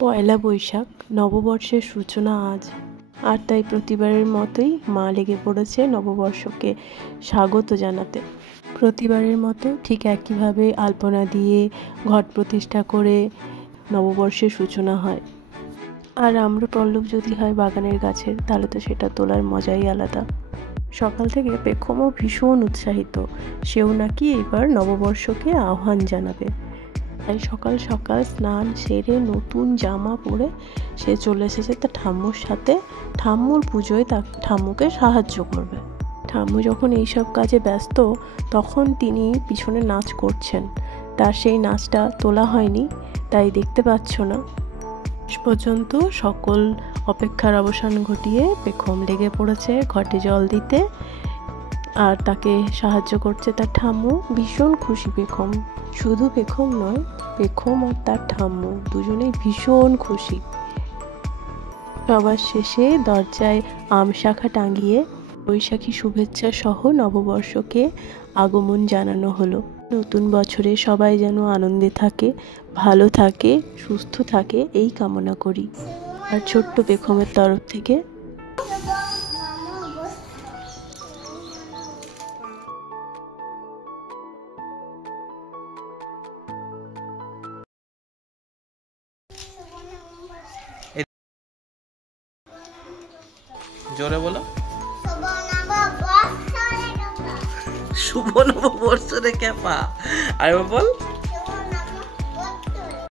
পয়লা বৈশাখ, নববর্ষের সূচনা আজ। আর তাই প্রতিবারের মতোই মা লেগে পড়েছে নববর্ষকে স্বাগত জানাতে। প্রতিবারের মতো ঠিক একইভাবে আলপনা দিয়ে ঘট প্রতিষ্ঠা করে নববর্ষের সূচনা হয়। আর আম্রপল্লব যদি হয় বাগানের গাছের, তাহলে তো সেটা তোলার মজাই আলাদা। সকাল থেকে পেখমও ভীষণ উৎসাহিত, সেও নাকি এবার নববর্ষকে আহ্বান জানাবে। তাই সকাল সকাল স্নান সেরে নতুন জামা পরে সে চলে এসেছে তার ঠাম্মুর সাথে। ঠাম্মুর পুজোয় ঠাম্মুকে সাহায্য করবে। ঠাম্মু যখন এইসব কাজে ব্যস্ত, তখন তিনি পিছনে নাচ করছেন। তার সেই নাচটা তোলা হয়নি, তাই দেখতে পাচ্ছ না। শেষ পর্যন্ত সকল অপেক্ষার অবসান ঘটিয়ে পেখম লেগে পড়েছে ঘটে জল দিতে, আর তাকে সাহায্য করছে তার ঠাম্মু। ভীষণ খুশি পেখম। শুধু পেখম নয়, পেখম আর তার ঠাম্মু দুজনেই ভীষণ খুশি। সবার শেষে দরজায় আম শাখা টাঙিয়ে বৈশাখী শুভেচ্ছা সহ নববর্ষকে আগমন জানানো হলো। নতুন বছরে সবাই যেন আনন্দে থাকে, ভালো থাকে, সুস্থ থাকে, এই কামনা করি। আর ছোট্ট পেখমের তরফ থেকে জোরে বলো। শুভ নববর্ষ রে ক্যাপা। আর বল।